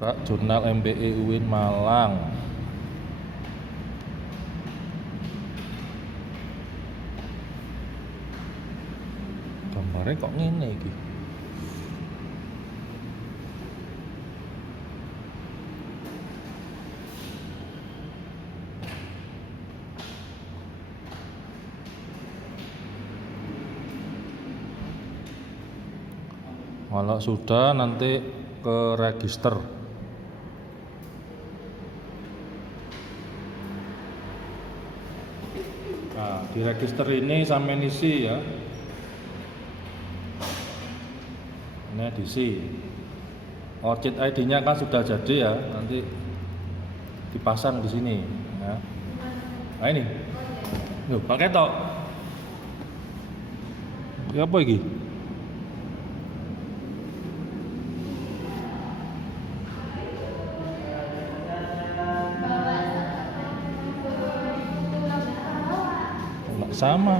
Kak Jurnal MPI UIN Malang. Gambarnya kok ngene iki. Kalau sudah nanti ke register. Nah, di register ini sampai isi ya. Ini edisi. Orchid ID-nya kan sudah jadi ya, nanti dipasang di sini ya. Nah ini. Loh, pakai tok. Ya apa iki? Nggak sama.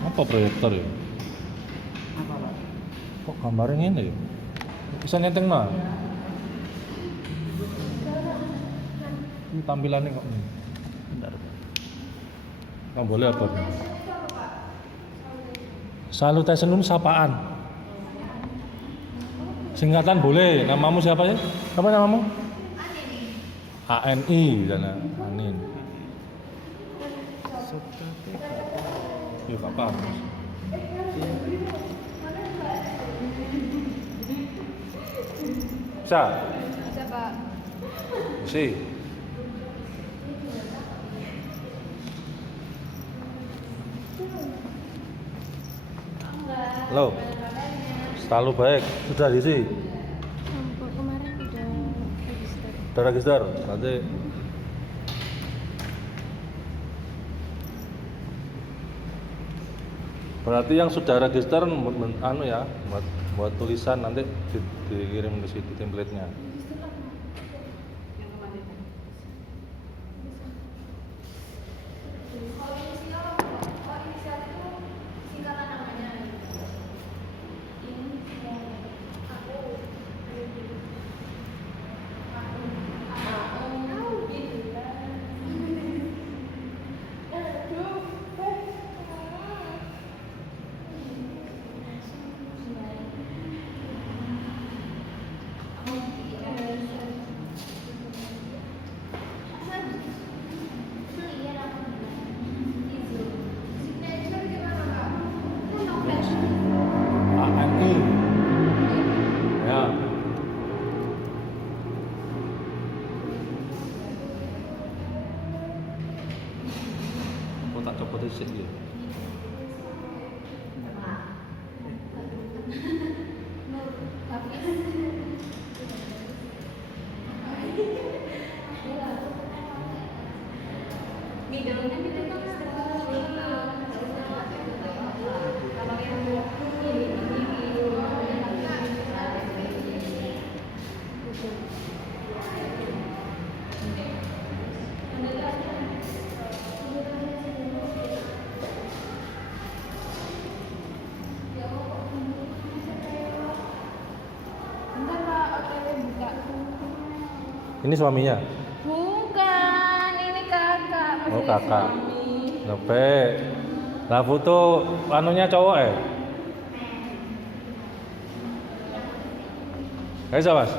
Apa proyektor ya? Apa Pak? Kok gambarnya ini ya? Bisa nyenteng mah? Ini tampilannya kok ini. Bentar. Nggak boleh apa? Salutation sapaan. Singkatan boleh. Namamu siapa ya? Apa namamu? ANI dan Anin. Yuk apa? Bisa? Bisa Pak. Si. Halo. Selalu baik. Sudah diisi. Kemarin udah register. Udah register. Nanti berarti yang sudah register anu ya, buat tulisan nanti dikirim ke situ template-nya. ANI. Ya. Kok tak copot sih ya? Bentar Pak, OTW buka. Ini suaminya. Bukan, ini kakak. Masih Oh, kakak. suami. Lepe. Lah foto anunya cowok ya? Bisa mas?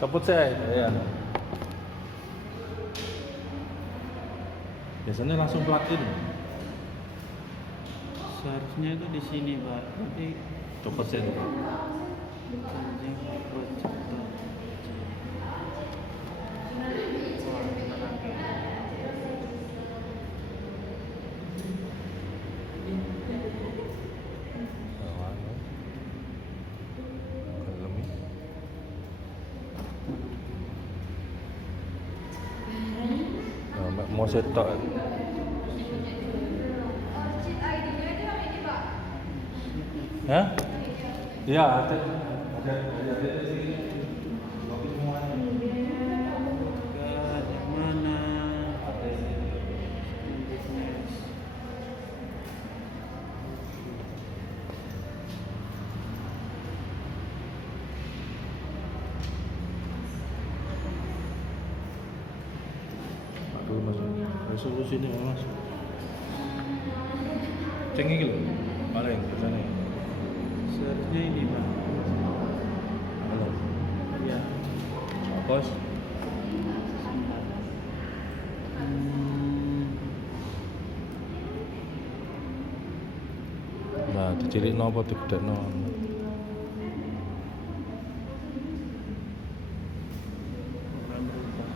Keput saya. Iya. Biasanya langsung plug-in. Seharusnya itu di sini Pak. Nanti Copot saya. anjing projector. Mau setok. Hah? Iya, ada. Enggak, yang mana? Bisnis. Aduh mas, resolusi ini mas. Ceng iki lho, paling biasanya. Seharusnya ini Pak. Halo, Ya. bos. Nah, dicilikno apa dibedakno? Orang berubah.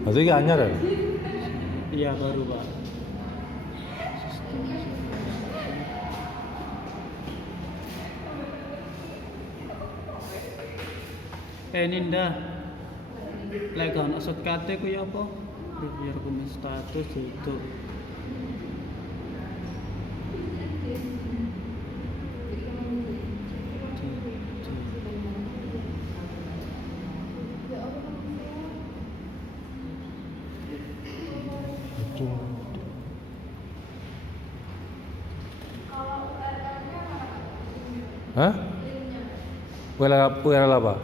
Berarti iki anyar ya? Iya baru Pak. Ninda. Lek ono shortcut ku ya apa? Biar komen status itu. Hah? URL apa?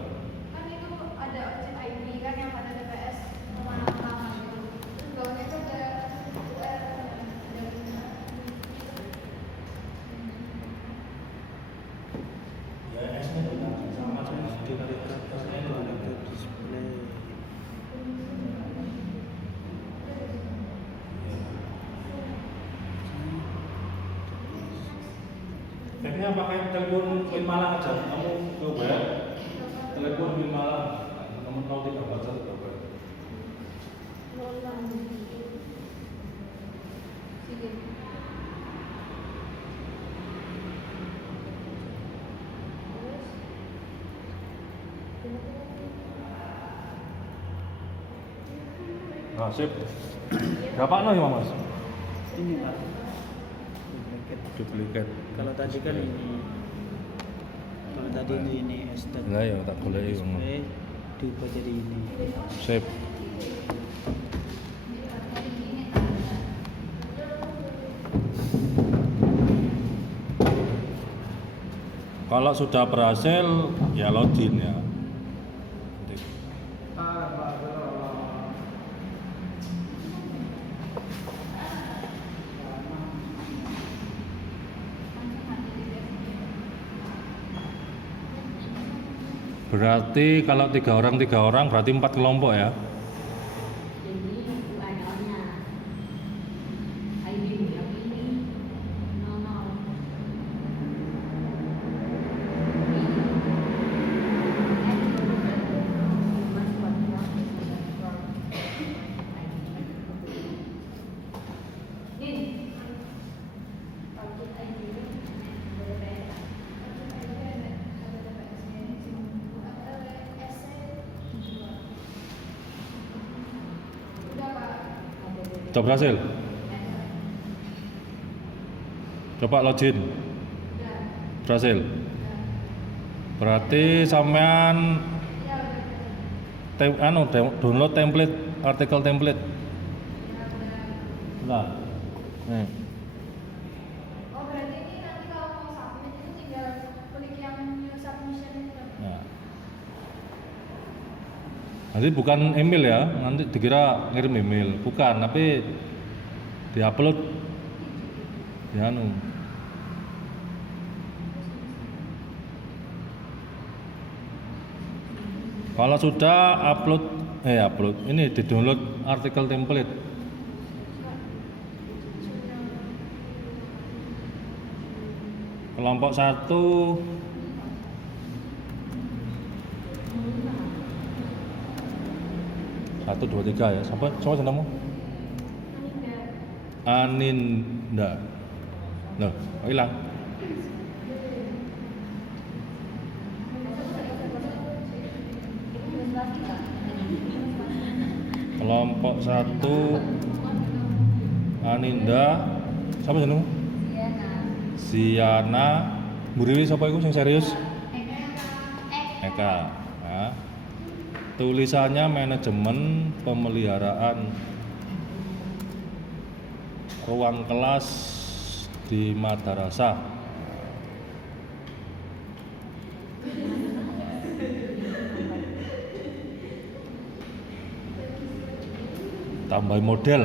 Kan itu ada objek ID kan yang pada TPS nama-nama gitu. Terus bawahnya itu ada URL. Kayaknya pakai telepon Win Malang aja. Kamu coba ya. Telepon Win Malang. Nomor 0341 coba. Nah, sip. Berapa no ya, Mas? Ini Pak. Duplicate. Duplikat. Kalau tadi kan ini. Kalau tadi itu ini estate. Lah ya tak boleh ngono. Display diubah jadi ini. Sip. Kalau sudah berhasil ya login ya. Berarti kalau 3 orang berarti 4 kelompok ya. Sudah berhasil? Coba login. Berhasil? Berarti sampean download template, artikel template. Nah. Nih. Oh berarti ini nanti kalau mau submit itu tinggal klik yang new submission itu. Nah. Nanti bukan email ya, nanti dikira ngirim email, bukan, tapi diupload di anu. Kalau sudah upload, ini di download artikel template. Kelompok 1 1, 2, 3 ya. Siapa jenengmu? Aninda. Loh, kok hilang? Kelompok 1 Aninda, siapa jenengmu? Diana. Siana, mburiwi sapa iku sing serius? Eka. Eka. Nah, tulisannya manajemen pemeliharaan ruang kelas di madrasah. Tambah model.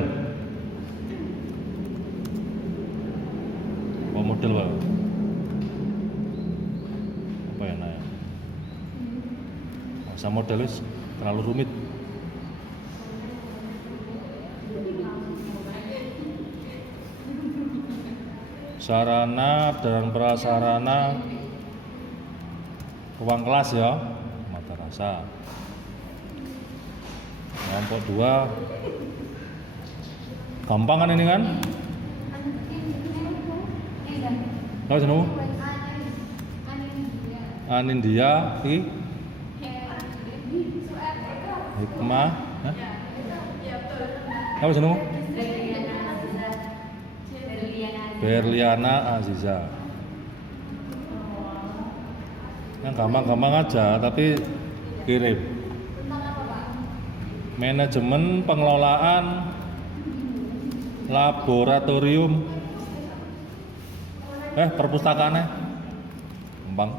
Oh model Pak. Apa ya Naya? Masa model wis terlalu rumit. Sarana dan prasarana ruang kelas ya, madrasah. Kelompok 2 gampang kan ini kan? Tahu jenengmu? Anindia Hikmah. Hah? Tahu jenengmu? Berliana Aziza. Yang gampang-gampang aja tapi kirim. Manajemen pengelolaan laboratorium perpustakaannya gampang.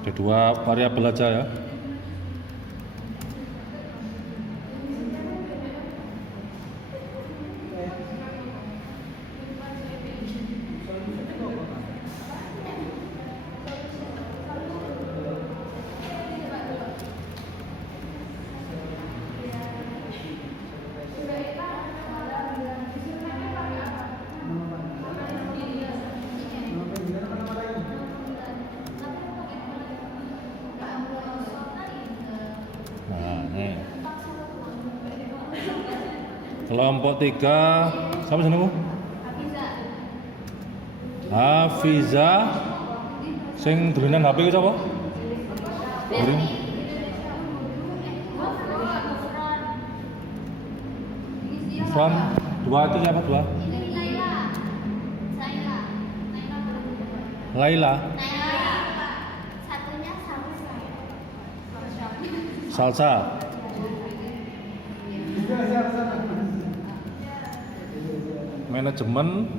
Ada 2 variabel aja ya. Nah, nih. Kelompok 3, siapa jenengmu? Hafiza. Sing dolanan HP ku sapa? Guring. Fran, 2 itu siapa 2? Laila. Satunya Salsa. Manajemen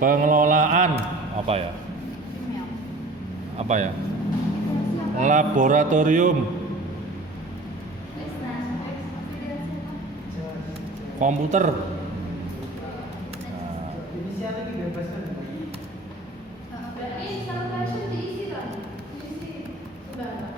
pengelolaan apa ya? Apa ya? Laboratorium komputer. Berarti satu versi diisi dong. Diisi. Sudah.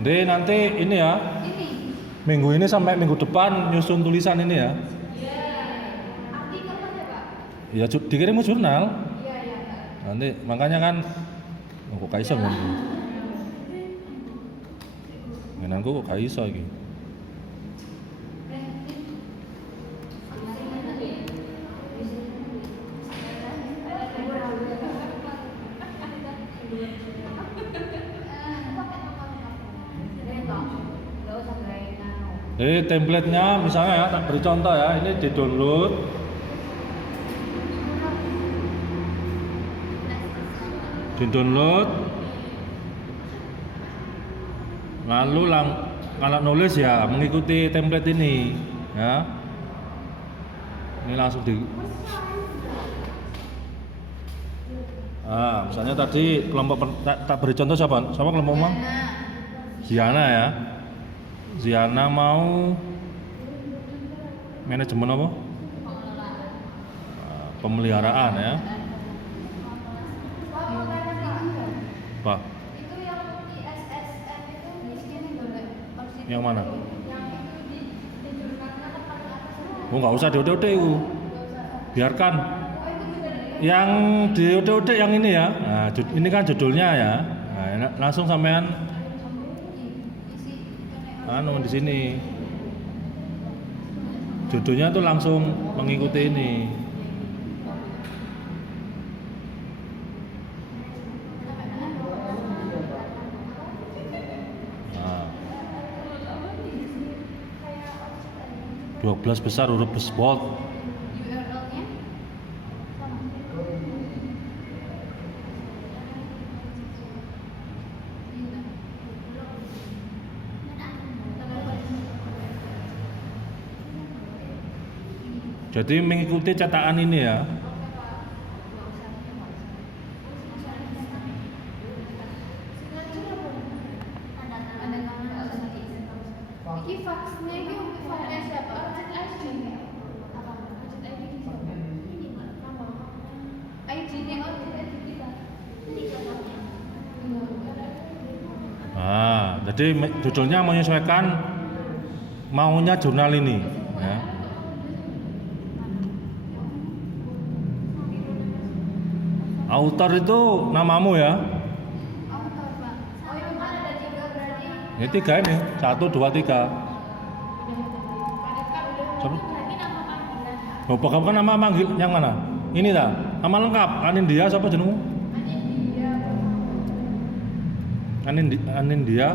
Jadi nanti ini ya, minggu ini sampai minggu depan nyusun tulisan ini ya. Artikel kan ya Pak? Ya dikirim ke jurnal. Iya Pak. Nanti makanya kan kok kaiso ngono. Ngenanku kok kaiso iki. Jadi templatenya misalnya ya, tak beri contoh ya, ini di-download. Di-download. Lalu kalau nulis ya mengikuti template ini, ya. Ini langsung di. Misalnya tadi kelompok tak beri contoh siapa? Siapa kelompok Mang? Ziana ya. Ziana mau manajemen apa? Pemeliharaan ya. Apa? Itu yang di SSN itu di sini boleh. Yang mana? Yang itu di jurnalnya tempat atas. Oh nggak usah di itu. Biarkan. Yang di OD yang ini ya. Nah, ini kan judulnya ya. Nah, langsung sampean di sini. Judulnya tuh langsung mengikuti ini. Nah. 12 besar huruf bold. URL-nya sama. Jadi mengikuti cetakan ini ya. Iki faxnya iki faxnya siapa? ID-nya kita. Jadi judulnya menyesuaikan maunya jurnal ini ya. Author itu namamu ya. Autor, Pak. Oh, itu kan ada 3 berarti. Ini 3 ini, 1, 2, 3. Siapa? Berarti nama panggilan. Oh, kamu kan nama manggil yang mana? Ini dah. Nama lengkap. Anindya siapa jenengmu? Anindya.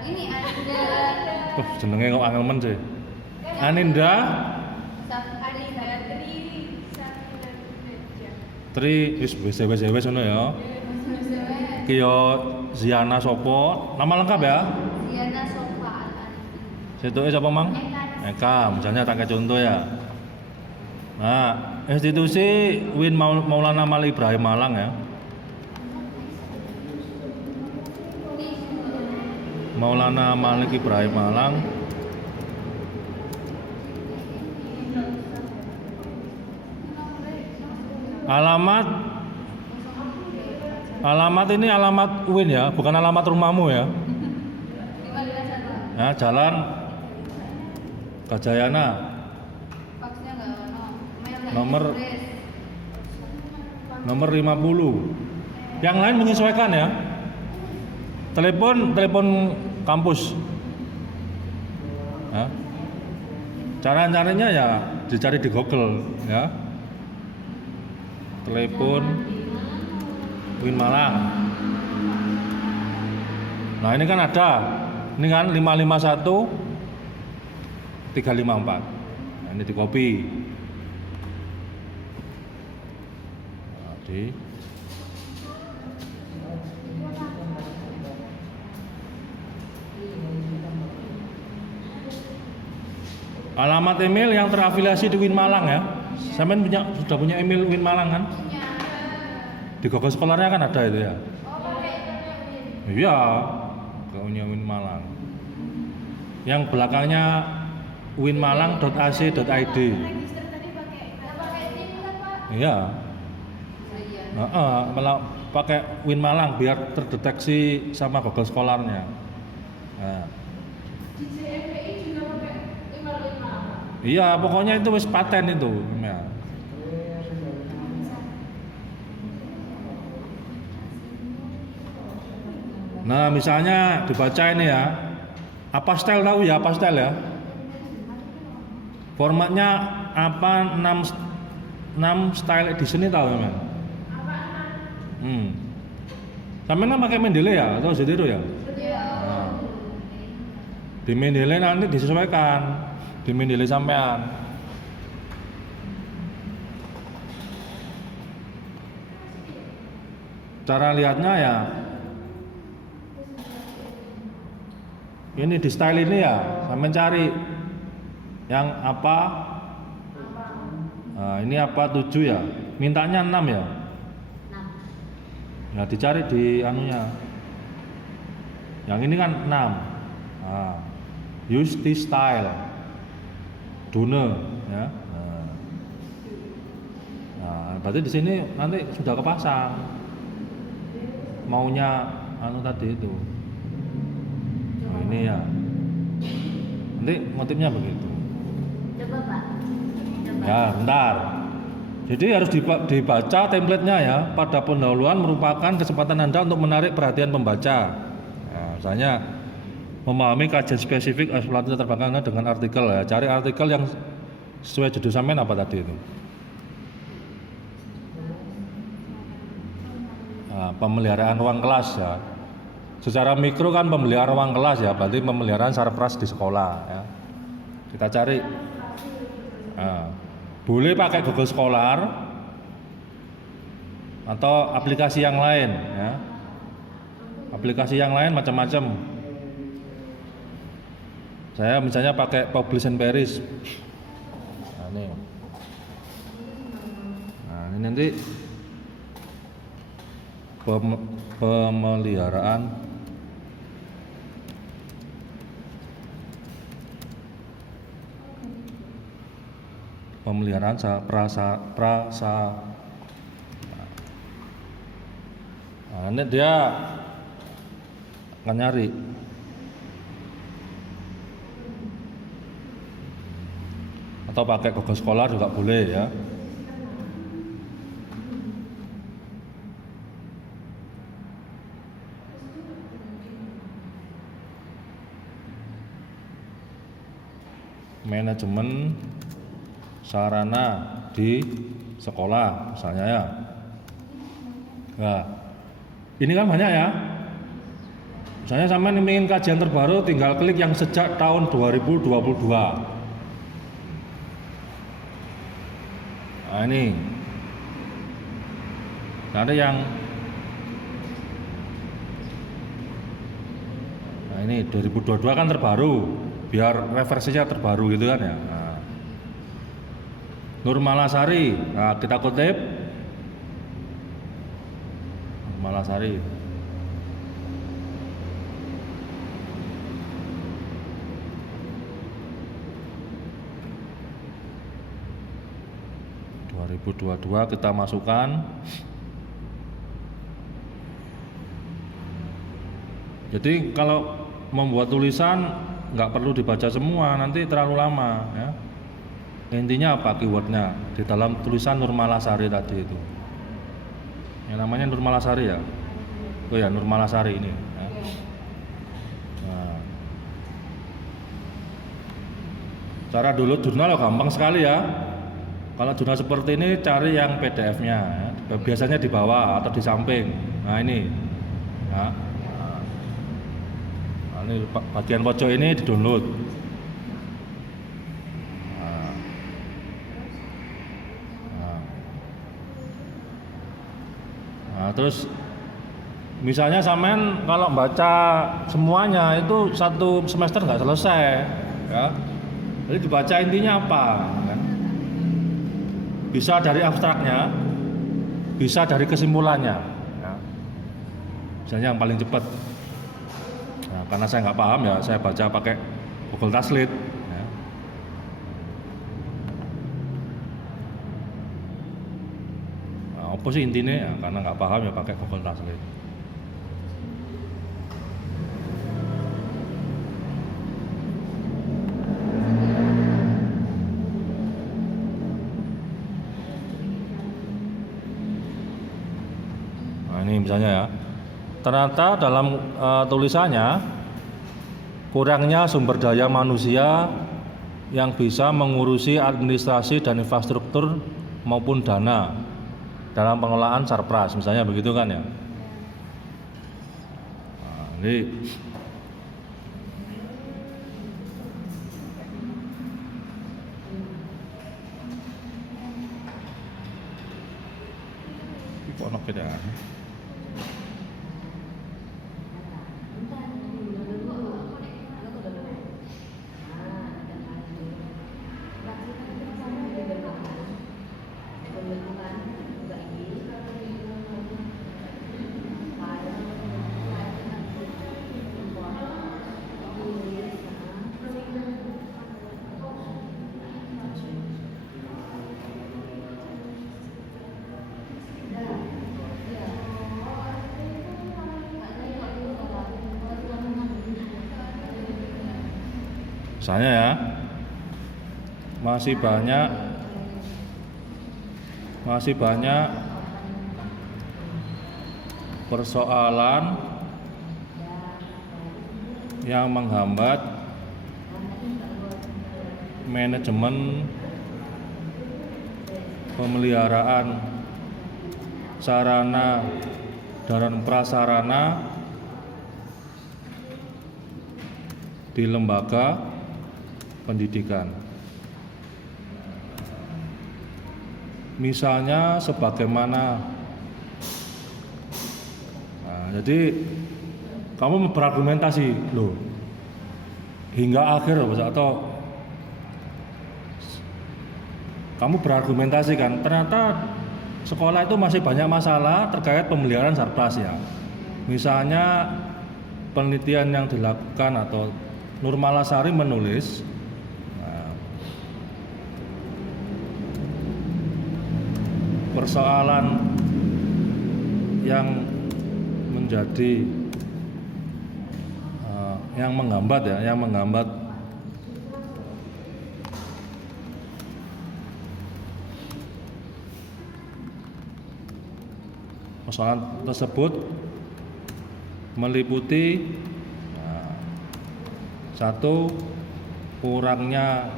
Ini ada. Jenenge kok angel men sih. Aninda Tri wis wis ngono ya. Iki yo Ziana sapa? Nama lengkap ya? Ziana Sofa. Setuke sapa, Mang? Eka, misalnya tak contoh ya. Nah, institusi Win Maulana Malik Ibrahim Malang ya. Maulana Malik Ibrahim Malang. Alamat ini alamat Win ya, bukan alamat rumahmu ya. Ya, Jalan Gajayana. Faxnya enggak ono. Nomor 50. Yang lain menyesuaikan ya. Telepon kampus. Ya. Cara-caranya ya dicari di Google ya. Telepon Win Malang. Nah, ini kan ada. Ini kan 551 354. Nah, ini di copy. Jadi alamat email yang terafiliasi di Win Malang ya. Sampean sudah punya email Win Malang kan? Di Google Scholar-nya kan ada itu ya. Iya, punya Win Malang. Yang belakangnya winmalang.ac.id. Register tadi pakai PIN kan, Pak? Iya. Malah pakai Win Malang biar terdeteksi sama Google Scholar-nya. Nah. Di JMPI juga pakai email Win Malang, Pak? Iya, pokoknya itu wis paten itu. Ya. Nah, misalnya dibaca ini ya. Apastel tahu ya, Apastel ya. Formatnya apa 6 style edition ini tahu ya, Men? Sampeyan kan pakai Mendeley ya atau Zotero ya? Nah. Di Mendeley nanti disesuaikan. Di Mendeley sampean. Cara lihatnya ya Ini di style ini ya, sampean cari yang apa? Nah, ini apa 7 ya? Mintanya 6 ya? 6. Ya dicari di anunya. Yang ini kan 6. Nah, use this style. Dune ya. Nah, berarti di sini nanti sudah kepasang. Maunya anu tadi itu. Nah, ini ya. Nanti motifnya begitu. Coba Pak. Ya, bentar. Jadi harus dibaca template-nya ya. Pada pendahuluan merupakan kesempatan Anda untuk menarik perhatian pembaca. Nah, misalnya memahami kajian spesifik eksploitasi terbang Anda dengan artikel ya. Cari artikel yang sesuai judul sampean apa tadi itu. Nah, pemeliharaan ruang kelas ya. Secara mikro kan pemeliharaan ruang kelas ya, berarti pemeliharaan sarpras di sekolah ya. Kita cari. Nah, boleh pakai Google Scholar atau aplikasi yang lain ya. Aplikasi yang lain macam-macam. Saya misalnya pakai Publish and Paris. Nah, ini. Nah, ini nanti pemeliharaan nah, ini dia akan nyari atau pakai Google Scholar juga boleh ya. Manajemen sarana di sekolah misalnya ya. Nah, ini kan banyak ya. Misalnya sampean ingin kajian terbaru, tinggal klik yang sejak tahun 2022. Nah, ini. Nah, ada yang nah, ini 2022 kan terbaru, biar referensinya terbaru gitu kan ya. Nah, Nur Malasari, nah kita kutip Nur Malasari. Kita masukkan. Jadi kalau membuat tulisan nggak perlu dibaca semua, nanti terlalu lama ya. Intinya apa keywordnya di dalam tulisan Nur Malasari tadi itu. Yang namanya Nur Malasari ya. Oh ya, Nur Malasari ini ya. Nah. Cara download jurnal gampang sekali ya. Kalau jurnal seperti ini cari yang PDF-nya ya. Biasanya di bawah atau di samping. Nah, ini. Ya. Nah, ini bagian pojok ini di-download. Nah, terus misalnya sampean kalau baca semuanya itu 1 semester nggak selesai ya. Jadi dibaca intinya apa kan? Bisa dari abstraknya, bisa dari kesimpulannya ya. Misalnya yang paling cepat nah, karena saya nggak paham ya saya baca pakai Google Translate ya. Apa sih intinya ya, karena nggak paham ya pakai Google Translate. Nah, ini misalnya ya, ternyata dalam tulisannya kurangnya sumber daya manusia yang bisa mengurusi administrasi dan infrastruktur maupun dana dalam pengelolaan sarpras, misalnya begitu kan ya. Nah, ini kok beda. Misalnya ya, masih banyak persoalan yang menghambat manajemen pemeliharaan sarana dan prasarana di lembaga pendidikan. Misalnya sebagaimana, jadi kamu berargumentasi loh hingga akhir atau kamu berargumentasi kan, ternyata sekolah itu masih banyak masalah terkait pemeliharaan sarpras ya. Misalnya penelitian yang dilakukan atau Nur Malasari menulis persoalan yang menjadi yang menghambat persoalan tersebut meliputi satu, kurangnya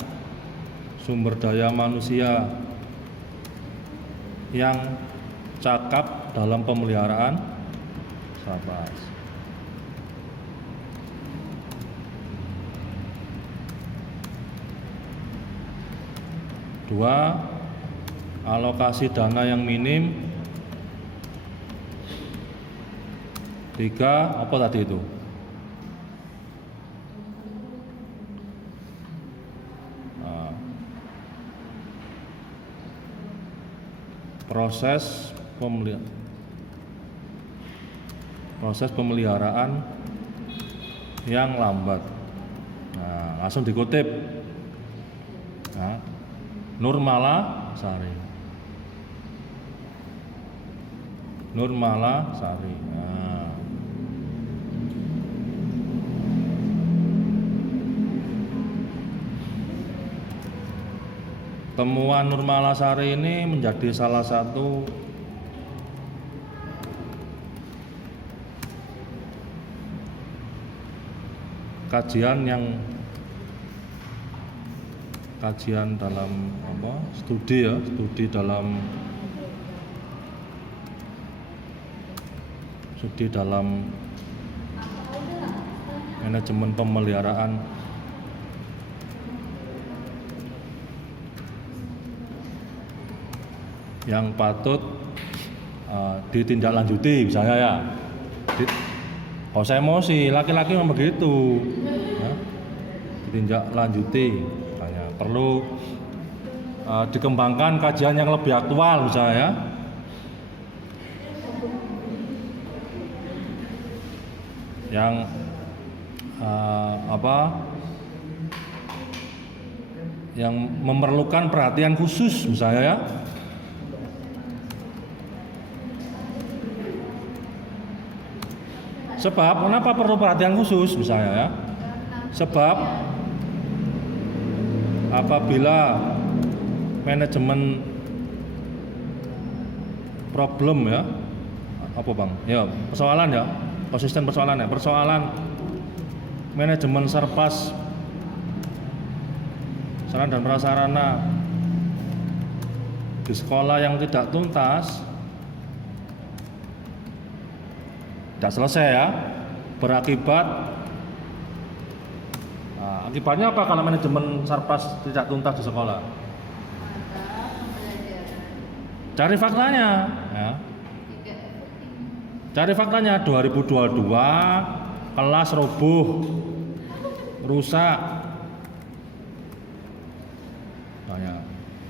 sumber daya manusia yang cakap dalam pemeliharaan sarpras. Dua, alokasi dana yang minim. Tiga, apa tadi itu? Proses pemeliharaan yang lambat. Nah, langsung dikutip. Nah, Nur Malasari. Nah. Temuan Nur Malasari ini menjadi salah satu kajian dalam studi dalam manajemen pemeliharaan yang patut ditindaklanjuti, misalnya ya. Kalau saya emosi, laki-laki memang begitu, ya. Ditindaklanjuti, misalnya perlu dikembangkan kajian yang lebih aktual, misalnya ya. Yang yang memerlukan perhatian khusus, misalnya ya. Sebab kenapa perlu perhatian khusus, misalnya ya? Sebab apabila manajemen problem ya, apa bang? Ya persoalan ya, konsisten persoalan ya, persoalan manajemen sarpras sarana dan prasarana di sekolah yang tidak tuntas, tidak selesai ya, berakibat akibatnya apa kalau manajemen sarpras tidak tuntas di sekolah? Cari faktanya ya. Cari faktanya 2022 kelas roboh, rusak.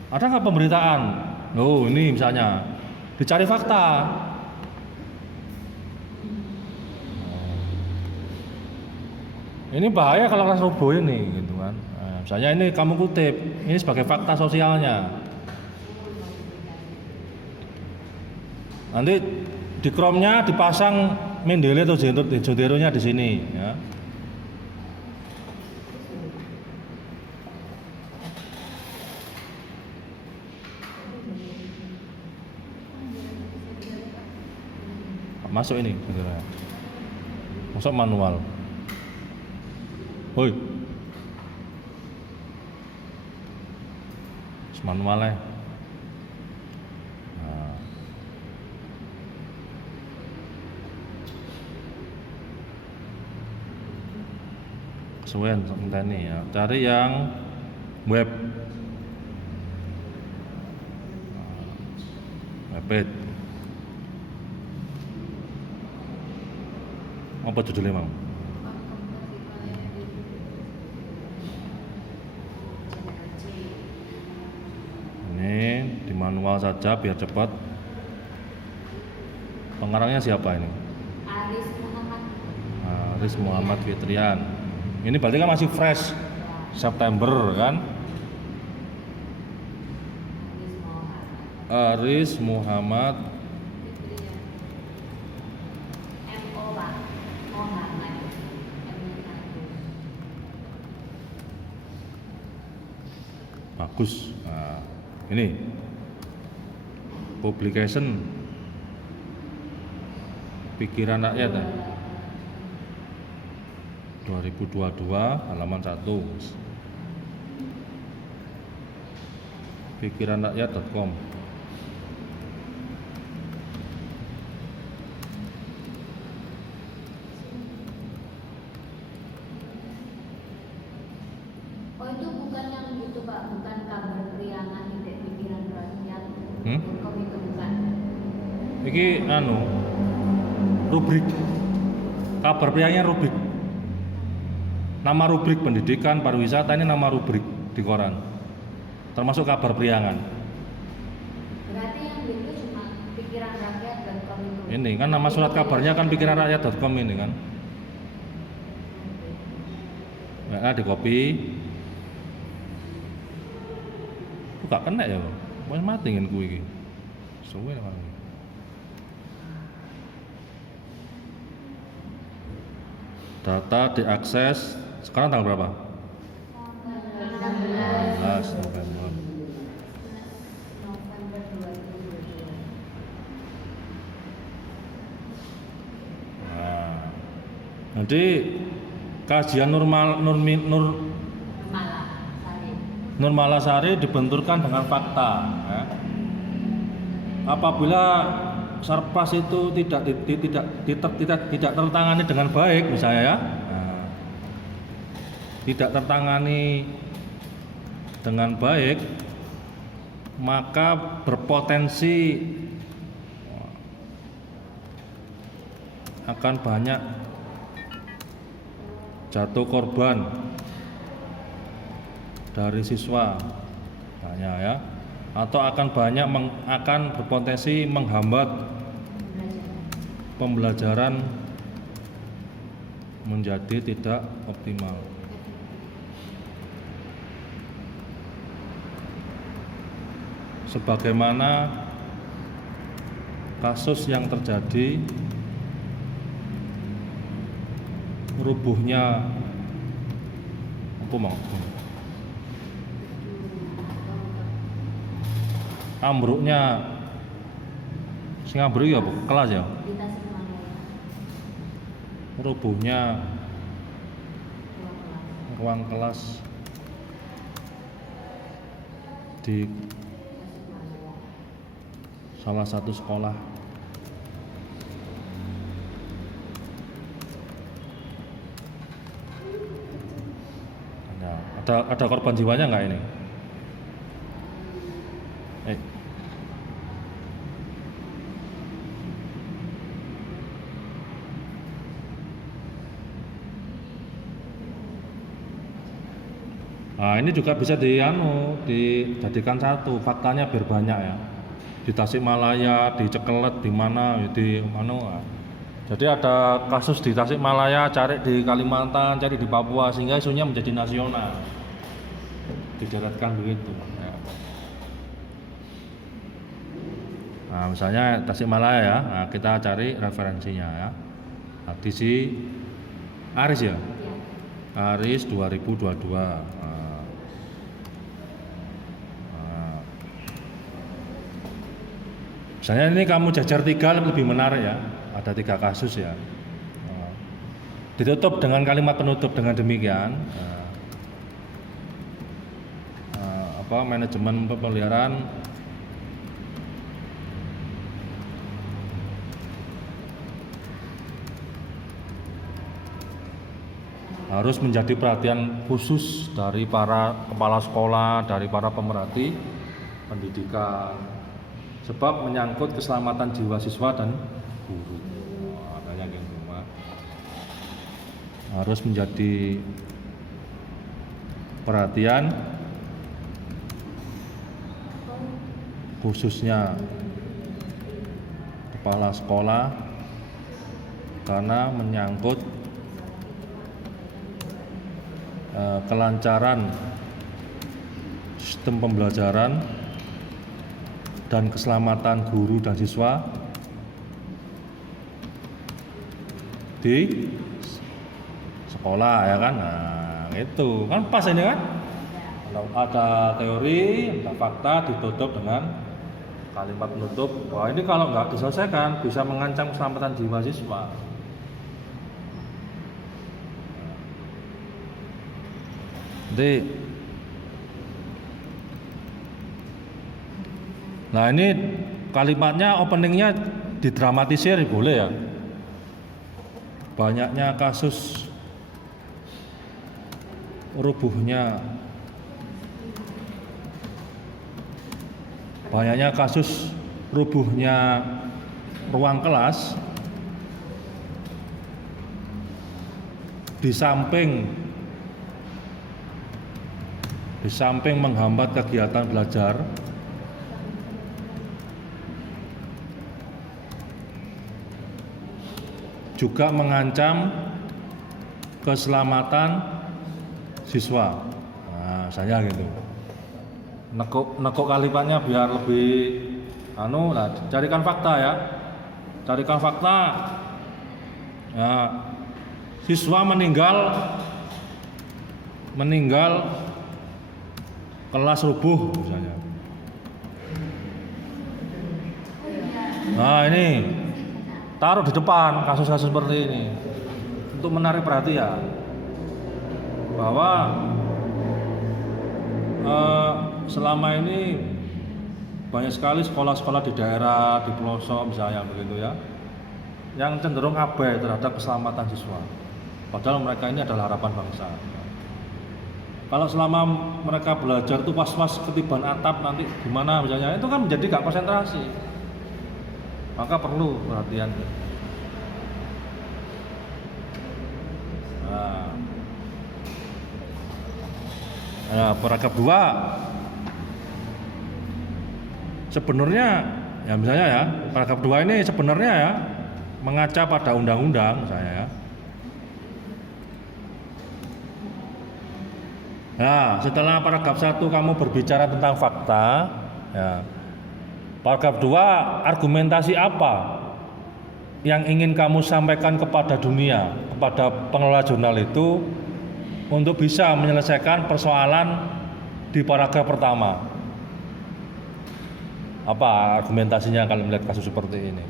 Ada nggak pemberitaan? Loh ini misalnya dicari fakta. Ini bahaya kalau kelas roboh ini, gitu kan. Nah, misalnya ini kamu kutip, ini sebagai fakta sosialnya. Nanti di Chrome-nya dipasang Mendeley atau Zotero-nya di sini, ya. Masuk ini benderanya. Masuk manual. Hoi. Manualnya. Nah. Kesuwen sebentar ini ya. Cari yang web. Webpage. Apa judulnya mau? Ini di manual saja biar cepat. Pengarangnya siapa ini? Aris Muhammad Fitrian. Ini berarti kan masih fresh, September kan? Aris Muhammad bagus. Nah, ini publication Pikiran Rakyat ya? 2022 halaman 1 pikiranrakyat.com. Oh itu bukan yang itu Pak, bukan kabar priangan di pikiran rakyat. Kok itu bukan? Iki rubrik kabar priangan rubrik. Nama rubrik pendidikan pariwisata ini nama rubrik di koran. Termasuk kabar priangan. Berarti yang itu cuma pikiran rakyat.com itu. Ini kan nama surat kabarnya kan pikiranrakyat.com ini kan. Nah, di copy. Gak kena ya, mau mati ngene kuwi iki. Suwe nang ngene. Data diakses sekarang tanggal berapa? 16 November. November 2022. Nah, nanti kajian Nur Malasari dibenturkan dengan fakta. Ya. Apabila Sarpas itu tidak tertangani dengan baik, misalnya ya, nah, tidak tertangani dengan baik, maka berpotensi akan banyak jatuh korban dari siswa, banyak ya, atau akan banyak akan berpotensi menghambat pembelajaran menjadi tidak optimal. Sebagaimana kasus yang terjadi rubuhnya ambruknya sing ambruk ya kelas ya, rubuhnya ruang kelas di salah satu sekolah. Nah, ada korban jiwanya nggak ini? Nah, ini juga bisa dijadikan satu faktanya biar banyak ya. Di Tasikmalaya, di Cekelet, di mana, di mana. Jadi ada kasus di Tasikmalaya, cari di Kalimantan, cari di Papua, sehingga isunya menjadi nasional. Dideretkan begitu. Ya. Nah, misalnya Tasikmalaya ya, nah, kita cari referensinya ya. Di si Aris ya, Aris 2022. Misalnya ini kamu jajar 3 lebih menarik ya. ada 3 kasus ya. Ditutup dengan kalimat penutup dengan demikian. Manajemen pemeliharaan harus menjadi perhatian khusus dari para kepala sekolah, dari para pemerhati pendidikan, sebab menyangkut keselamatan jiwa siswa dan guru. Adanya yang cuma harus menjadi perhatian khususnya kepala sekolah karena menyangkut kelancaran sistem pembelajaran dan keselamatan guru dan siswa di sekolah ya kan. Nah, itu kan pas ini kan. Kalau ada teori, ada fakta ditutup dengan kalimat penutup. Wah, ini kalau nggak diselesaikan bisa mengancam keselamatan jiwa siswa. Jadi, nah ini kalimatnya openingnya didramatisir boleh ya. Banyaknya kasus rubuhnya, ruang kelas di samping menghambat kegiatan belajar, juga mengancam keselamatan siswa. Nah, saya gitu. Nekuk kalimatnya biar lebih nah, carikan fakta ya. Carikan fakta. Nah, siswa meninggal kelas rubuh misalnya. Nah, ini taruh di depan kasus-kasus seperti ini untuk menarik perhatian bahwa selama ini banyak sekali sekolah-sekolah di daerah, di pelosok misalnya begitu ya, yang cenderung abai terhadap keselamatan siswa. Padahal mereka ini adalah harapan bangsa. Kalau selama mereka belajar itu was-was ketiban atap nanti gimana misalnya, itu kan menjadi gak konsentrasi. Maka perlu perhatian. Nah, paragraf 2 sebenarnya ya misalnya ya, paragraf 2 ini sebenarnya ya mengaca pada undang-undang misalnya ya. Nah, setelah paragraf 1 kamu berbicara tentang fakta ya. Paragraf 2, argumentasi apa yang ingin kamu sampaikan kepada dunia, kepada pengelola jurnal itu untuk bisa menyelesaikan persoalan di paragraf pertama. Apa argumentasinya kalau melihat kasus seperti ini?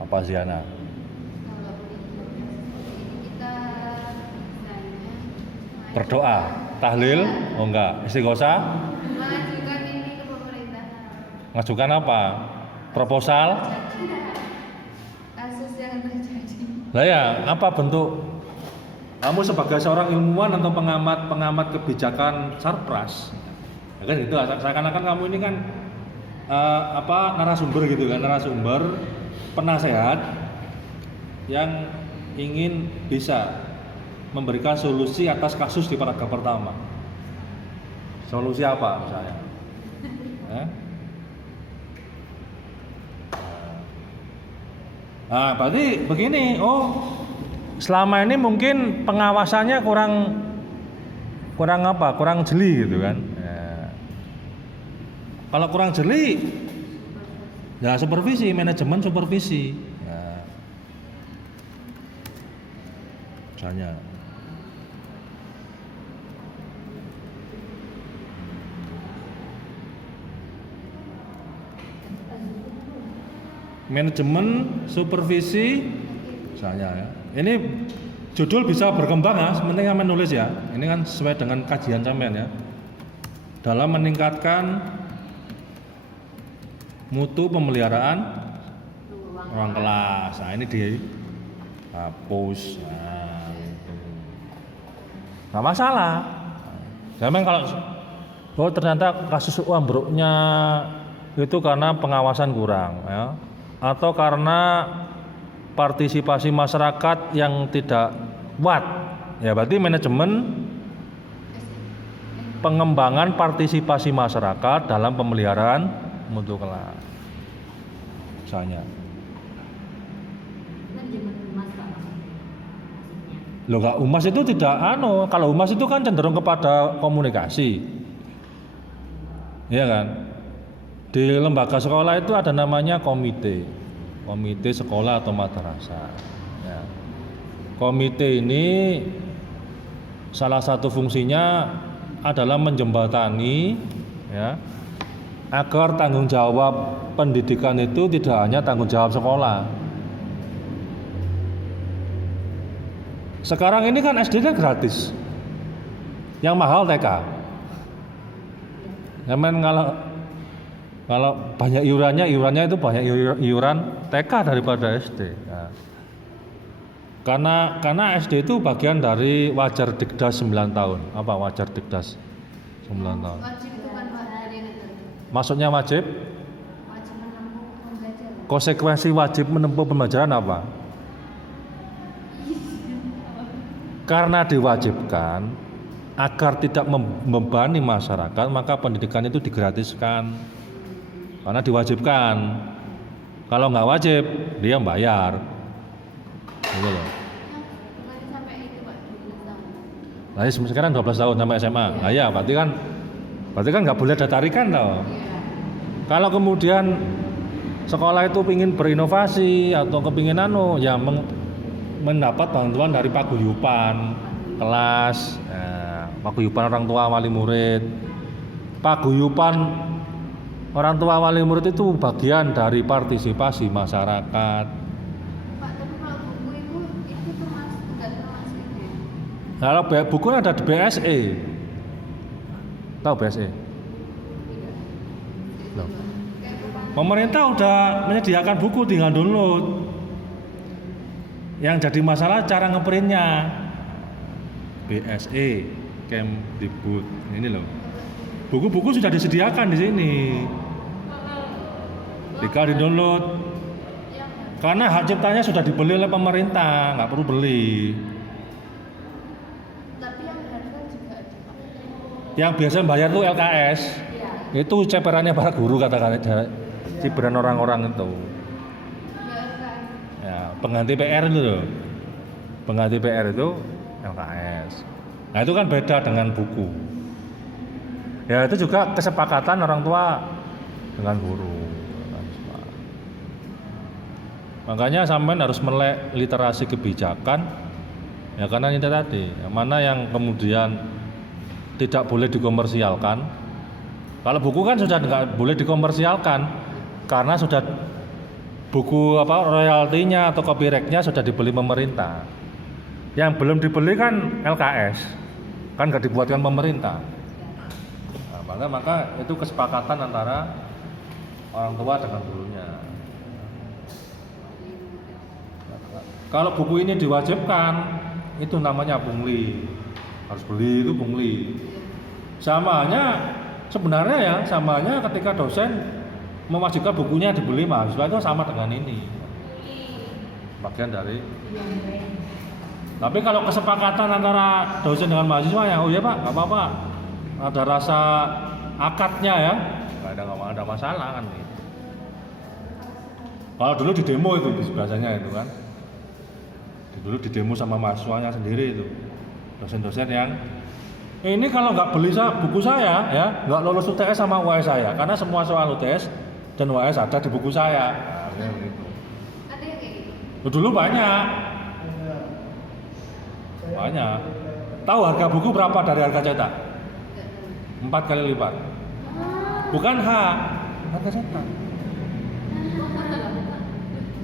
Apa Ziana? Berdoa, tahlil, oh enggak, istighosah? Mengajukan ini ke pemerintahan. Ngajukan apa? Proposal? Kasus yang terjadi. Lah ya, apa bentuk kamu sebagai seorang ilmuwan atau pengamat kebijakan Sarpras? Ya kan gitu, seakan-akan kamu ini kan narasumber gitu kan, narasumber penasehat yang ingin bisa memberikan solusi atas kasus di paragraf pertama. Solusi apa misalnya? Nah, berarti begini, selama ini mungkin pengawasannya kurang jeli gitu kan. Ya. Kalau kurang jeli, ya supervisi, manajemen supervisi. Ya. Misalnya. Manajemen supervisi saya ya. Ini judul bisa berkembang ya, sementing sampean nulis ya. Ini kan sesuai dengan kajian sampean ya. Dalam meningkatkan mutu pemeliharaan ruang kelas. Nah, ini dihapus. Nah, gitu. Nggak masalah. Memang kalau ternyata kasus ambruknya itu karena pengawasan kurang ya, atau karena partisipasi masyarakat yang tidak kuat, ya berarti manajemen pengembangan partisipasi masyarakat dalam pemeliharaan mutu kelas. Misalnya. Loh, gak humas itu tidak kalau humas itu kan cenderung kepada komunikasi. Iya kan? Di lembaga sekolah itu ada namanya komite sekolah atau madrasah ya. Komite ini salah satu fungsinya adalah menjembatani ya, agar tanggung jawab pendidikan itu tidak hanya tanggung jawab sekolah. Sekarang ini kan SD gratis, yang mahal TK. Memang kalau banyak iurannya itu banyak iuran TK daripada SD. Nah, karena SD itu bagian dari wajar Dikdas 9 tahun. Apa wajar Dikdas 9 tahun? Wajib itu kan Pak dari itu. Maksudnya wajib? Wajib menempuh pembelajaran. Konsekuensi wajib menempuh pembelajaran apa? Karena diwajibkan agar tidak membebani masyarakat, maka pendidikan itu digratiskan. Karena diwajibkan. Kalau nggak wajib, dia bayar. Gitu loh. Yang sampai itu Pak 12 tahun. Nah, sekarang 12 tahun sampai SMA. Nah, ya, berarti kan nggak boleh ada tarikan toh. Kalau kemudian sekolah itu ingin berinovasi atau kepingin ya mendapat bantuan dari paguyuban kelas, ya, paguyuban orang tua wali murid. Paguyuban orang tua wali murid itu bagian dari partisipasi masyarakat. Pak, tapi kalau buku itu termasuk enggak termasuk itu ya? Kalau buku ada di BSE. Tahu BSE? Loh. Pemerintah udah menyediakan buku, tinggal download. Yang jadi masalah cara ngeprintnya. BSE, Kemdikbud, ini loh. Buku-buku sudah disediakan di sini. Tinggal di-download. Karena hak ciptanya sudah dibeli oleh pemerintah, nggak perlu beli. Tapi yang harga juga ada. Yang biasa bayar tuh LKS. Iya. Itu ceperannya para guru katakan, ciberan orang-orang itu. Ya, pengganti PR itu loh. Pengganti PR itu LKS. Nah, itu kan beda dengan buku. Ya, itu juga kesepakatan orang tua dengan guru. Makanya sampean harus melek literasi kebijakan. Ya, karena ini tadi, mana yang kemudian tidak boleh dikomersialkan. Kalau buku kan sudah nggak boleh dikomersialkan karena sudah buku royaltinya atau copyrightnya sudah dibeli pemerintah. Yang belum dibeli kan LKS, kan nggak dibuatkan pemerintah. Nah, maka itu kesepakatan antara orang tua dengan gurunya. Kalau buku ini diwajibkan, itu namanya pungli, harus beli, itu pungli. Samanya sebenarnya ketika dosen mewajibkan bukunya dibeli mahasiswa itu sama dengan ini, bagian dari. Tapi kalau kesepakatan antara dosen dengan mahasiswa ya, oh ya Pak, nggak apa-apa, ada rasa akadnya ya, nggak ada masalah kan. Kalau dulu di demo itu biasanya itu kan, dulu di demo sama mahasiswanya sendiri itu, dosen-dosen yang ini kalau nggak beli buku saya ya, nggak lolos UTS sama UAS saya, karena semua soal UTS dan UAS ada di buku saya. Nah, gitu. Ada yang kayak gitu? Dulu banyak. Tahu harga buku berapa dari harga cetak? 4 kali lipat. Bukan harga cetak.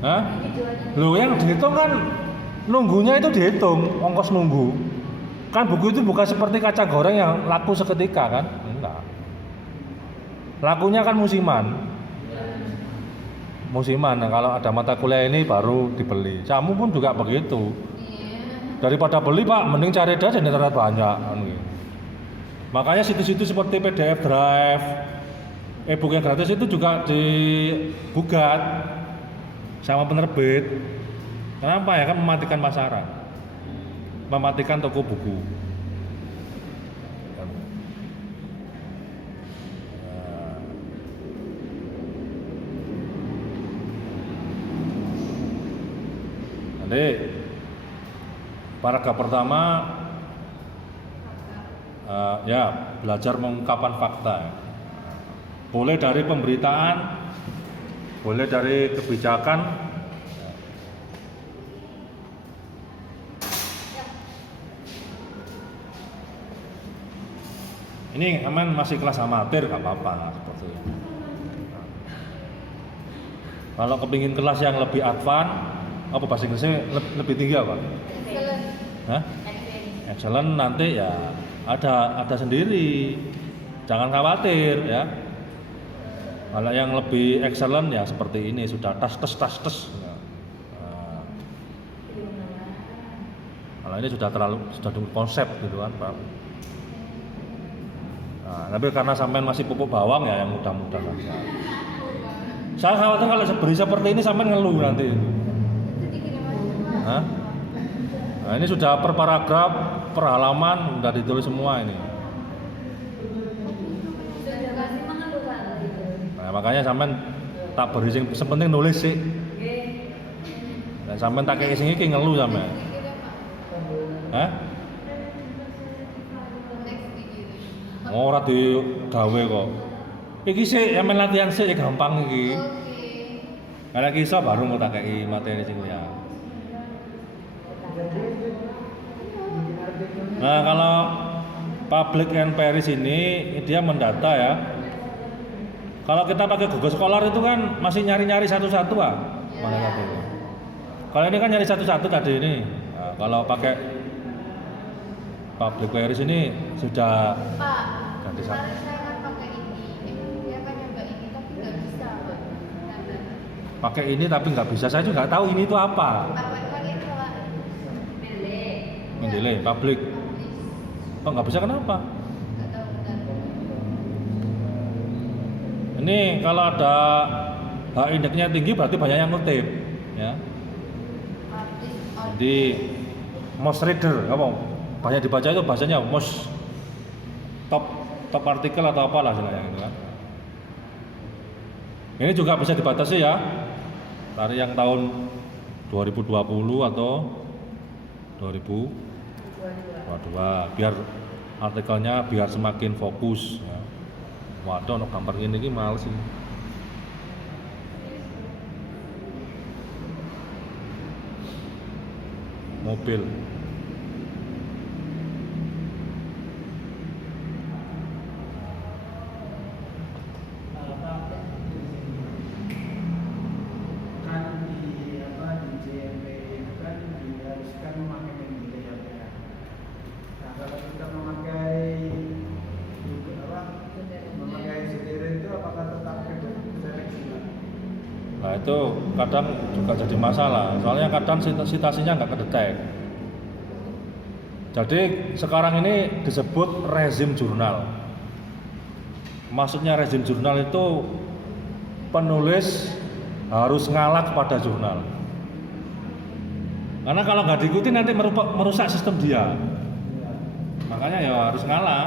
Hah? Loh yang dihitung kan nunggunya itu dihitung, ongkos nunggu. Kan buku itu bukan seperti kacang goreng yang laku seketika kan? Enggak. Lakunya kan musiman. Musiman. Nah, kalau ada mata kuliah ini baru dibeli. Kamu pun juga begitu. Daripada beli Pak, mending cari aja internet banyak. Makanya situs-situs seperti PDF Drive, e-book yang gratis itu juga digugat sama penerbit. Kenapa ya? Kan mematikan pasaran, mematikan toko buku. Nanti paragraf pertama ya belajar mengungkapkan fakta. Boleh dari pemberitaan, boleh dari kebijakan. Ini aman masih kelas amatir, nggak apa-apa seperti ini. Kalau kepingin kelas yang lebih advance, apa bahasa Inggrisnya lebih tinggi apa? Excellent. Hah? Excellent nanti ya ada sendiri. Jangan khawatir ya. Kalau yang lebih excellent ya seperti ini sudah tas. Nah, kalau ini sudah konsep gitu kan Pak. Nah, tapi karena sampean masih pupuk bawang ya yang mudah-mudah saja. Saya khawatir kalau beri seperti ini sampean ngeluh nanti. Jadi gini Mas. Hah? Nah, ini sudah per paragraf, per halaman sudah ditulis semua ini. Sudah dikasih mengeluh Pak. Nah, makanya sampean tak beri sing penting nulis sih. Dan sampean tak kayak sing iki ngeluh sampean. Hah? Ora digawe kok. Iki sih sampean latihan sih gampang iki. Kalau kisah baru mau tak kei materi sing ya. Nah, kalau public and Paris ini dia mendata ya. Kalau kita pakai Google Scholar itu kan masih nyari-nyari satu-satu mana satu. Kalau ini kan nyari satu-satu tadi ini. Nah, kalau pakai public Paris ini sudah Pak, ganti satu. kemarin saya kan pakai ini. Dia kan nyoba ini tapi nggak bisa Pak. Pakai ini tapi nggak bisa. Saya juga nggak tahu ini itu apa. Pakai itu Pak. Mendelay, public. Oh nggak bisa kenapa? Nggak tahu benar. Ini kalau ada H indeksnya tinggi berarti banyak yang ngutip, ya. Jadi most reader, apa? Banyak dibaca itu bahasanya most top artikel atau apalah istilahnya gitu kan. Ini juga bisa dibatasi ya. Dari yang tahun 2020 atau 2022 biar artikelnya biar semakin fokus ya. Waduh, ono gambar ini males sih. Mobil. Kan di JMP itu kan diharuskan memakai Mendeley ya. Nah, kalau kita memakai sendiri itu apakah tetap seleksi? Nah itu kadang juga jadi masalah, soalnya kadang citasinya nggak kedetek. Jadi sekarang ini disebut rezim jurnal. Maksudnya rezim jurnal itu penulis harus ngalah kepada jurnal. Karena kalau nggak diikuti nanti merusak sistem dia. Makanya ya harus ngalah.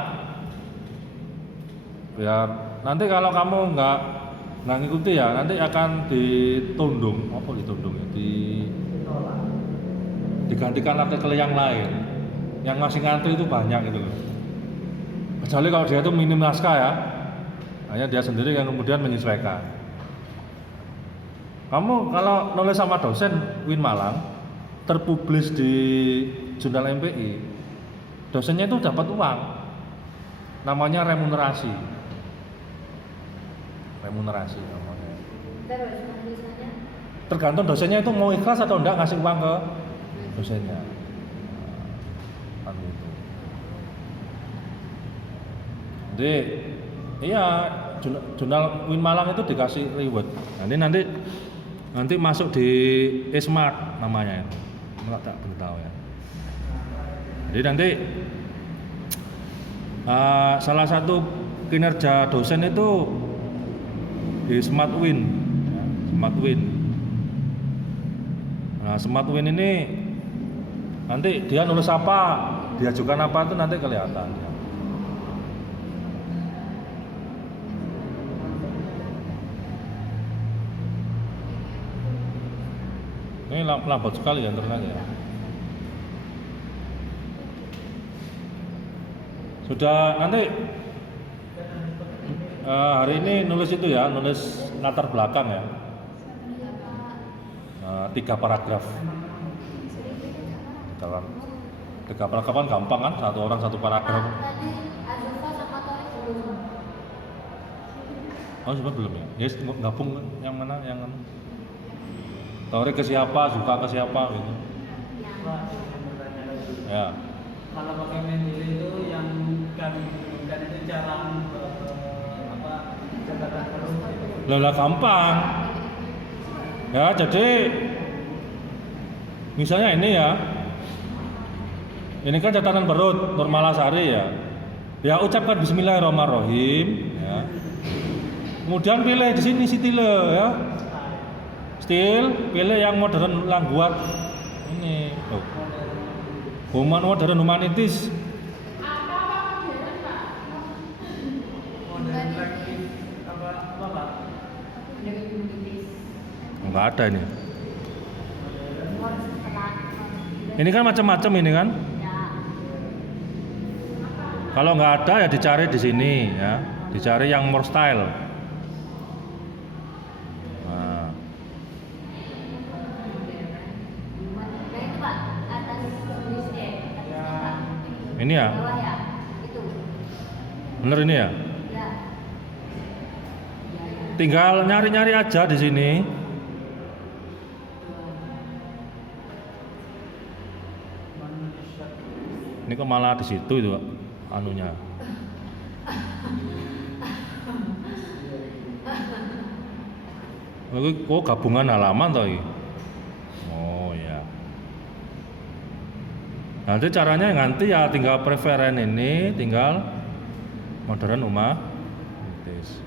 Ya nanti kalau kamu nggak ngikuti ya nanti akan ditundung. Apa ditundung ya? Digantikan artikel yang lain. Yang masih ngantri itu banyak gitu loh. Kecuali kalau dia itu minim naskah ya, hanya dia sendiri yang kemudian menyesuaikan. Kamu kalau nulis sama dosen Win Malang, terpublis di jurnal MPI, dosennya itu dapat uang, namanya remunerasi namanya. Terus penulisannya tergantung dosennya itu mau ikhlas atau enggak ngasih uang ke dosennya. Kan gitu. Jadi iya, jurnal Win Malang itu dikasih reward. Nanti masuk di e-smart namanya itu. Enggak tak tahu ya. Jadi nanti salah satu kinerja dosen itu di Smart Win, ya, Smart Win. Nah, Smart Win ini nanti dia nulis apa, diajukan apa itu nanti kelihatan. Ya. Ini lambat sekali ya ternyata ya. Sudah nanti hari ini nulis itu ya, nulis latar belakang ya. 3 paragraf. 3 paragraf kan gampang kan, satu orang 1 paragraf. Tadi Azufa sama Tori belum. Oh sebenarnya belum ya? Yes, gabung yang mana? Yang Tori ke siapa, suka ke siapa gitu. Pak, saya bertanya lagi. Ya. Kalau pakai Mendeley itu yang kami butuhkan itu cara catatan perut itu. Lah gampang. Ya, jadi misalnya ini ya. Ini kan catatan perut Nurmalasari ya. Ya ucapkan bismillahirrahmanirrahim ya. Kemudian pilih di sini style ya. Style, pilih yang modern yang buat ini. Oh. Modern humanitis. Modern lagi apa Pak? Enggak ada ini. Ini kan macam-macam ini kan. Kalau nggak ada ya dicari di sini ya, dicari yang more style. Nah. Ini ya. Bener ini ya. Tinggal nyari-nyari aja di sini. Ini kok malah di situ itu anunya. Oh, gabungan halaman toh iki. Oh ya. Nanti caranya nanti ya tinggal preferen ini, tinggal modern humanitis.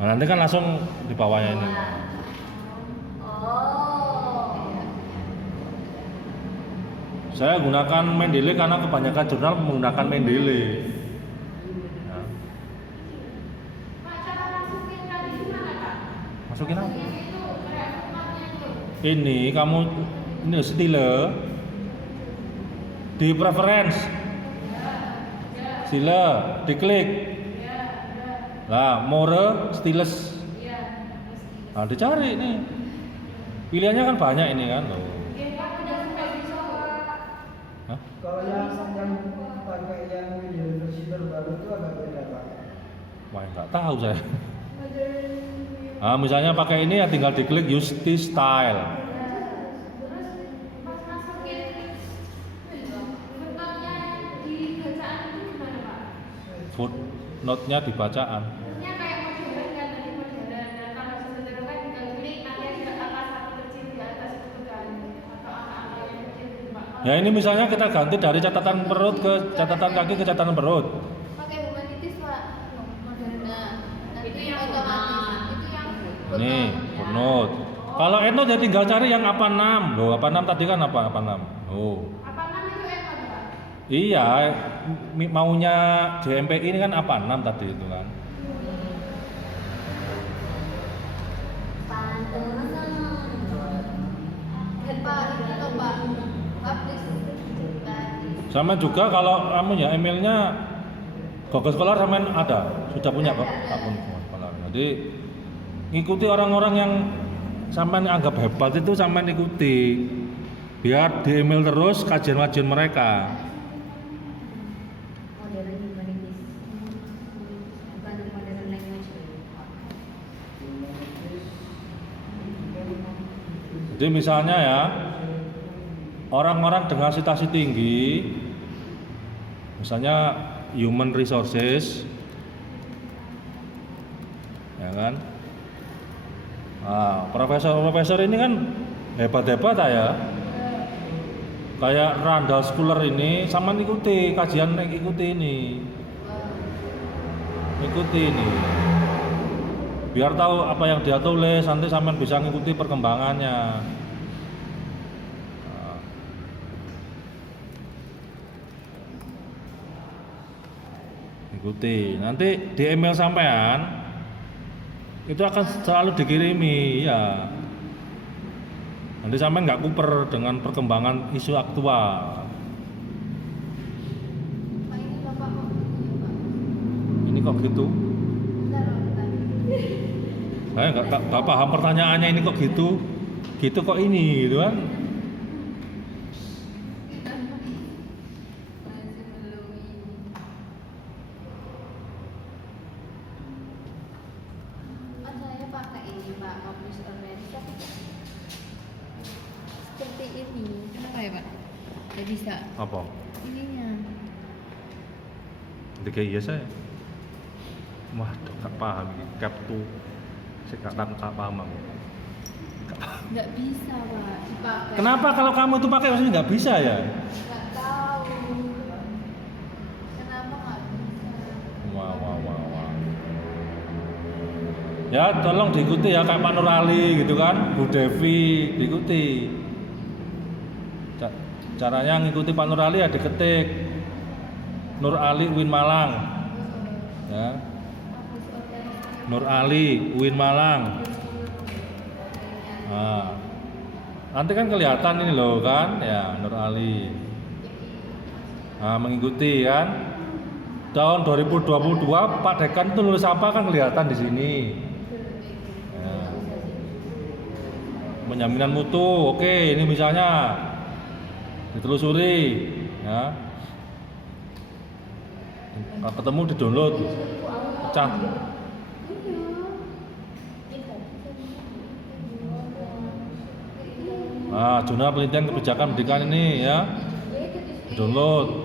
Nah, nanti kan langsung di bawahnya ini. Saya gunakan Mendeley karena kebanyakan jurnal menggunakan Mendeley. Ya. Masukin apa? Ini kamu ini style di preference, style diklik. Lah, more stylus. Nah, dicari ini. Pilihannya kan banyak ini kan. Loh. Kalau yang pakai yang University baru itu agak beda Pak. Wah, nggak tahu saya. Nah, misalnya pakai ini ya tinggal diklik use this style. Footnote-nya di bacaan. Ya ini misalnya kita ganti dari catatan perut ke catatan kaki ke catatan perut. Pakai humanitis Pak. Moderna. Itu yang otomatis. Itu yang Ini footnote. Kalau endnote ya tinggal cari yang apa 6. Loh, apa 6 tadi kan apa 6. Oh. Apa namanya itu endnote Pak? Iya, maunya JMPI ini kan apa 6 tadi itu kan. Pak, itu loh Pak. Publish. Sama juga kalau kamu ya emailnya Google Scholar sama ada, sudah punya kok akun Google Scholar. Jadi ngikuti orang-orang yang sampai anggap hebat itu sampai ikuti, biar di email terus kajian-kajian mereka. Modern humanitis. Bukan modern language. Jadi misalnya ya, orang-orang dengan citasi tinggi, misalnya human resources, ya kan? Nah, profesor-profesor ini kan hebat-hebat ya. Kayak Randall Scholar ini, sama ikuti kajian, ikuti ini, biar tahu apa yang dia tulis, nanti sampean bisa ngikuti perkembangannya. Nah. Ikuti, nanti di email sampean itu akan selalu dikirimi ya. Nanti sampean nggak kuper dengan perkembangan isu aktual. Pak, ini Bapak kok begini, Pak? Ini kok gitu? Bentar, bentar. Saya nggak paham pertanyaannya, ini kok gitu? Gitu kok ini, gitu kan? Masih belum ini. Kan saya pakai ini, Pak, Office Already, tapi seperti ini. Kenapa ya, Pak? Nggak bisa. Apa? Ininya. Tiga iya saya. Waduh, nggak paham ini. Kaptu, saya nggak paham aku. Nggak bisa, Pak, dipakai. Kenapa kalau kamu itu pakai maksudnya nggak bisa ya? Nggak tahu. Kenapa nggak bisa? Wah. Ya, tolong diikuti ya kayak Pak Nur Ali gitu kan, Bu Devi, diikuti. Caranya ngikuti Pak Nur Ali ya diketik Nur Ali Win Malang. Ya. Nur Ali Win Malang. Nah, nanti kan kelihatan ini loh kan, ya Nur Ali. Nah, mengikuti kan. Tahun 2022 Pak Dekan itu nulis apa kan kelihatan di sini. Ya. Penjaminan mutu, oke, ini misalnya ditelusuri, ya. Kalau ketemu di download, pecah. Nah, jurnal penelitian kebijakan pendidikan ini ya, download.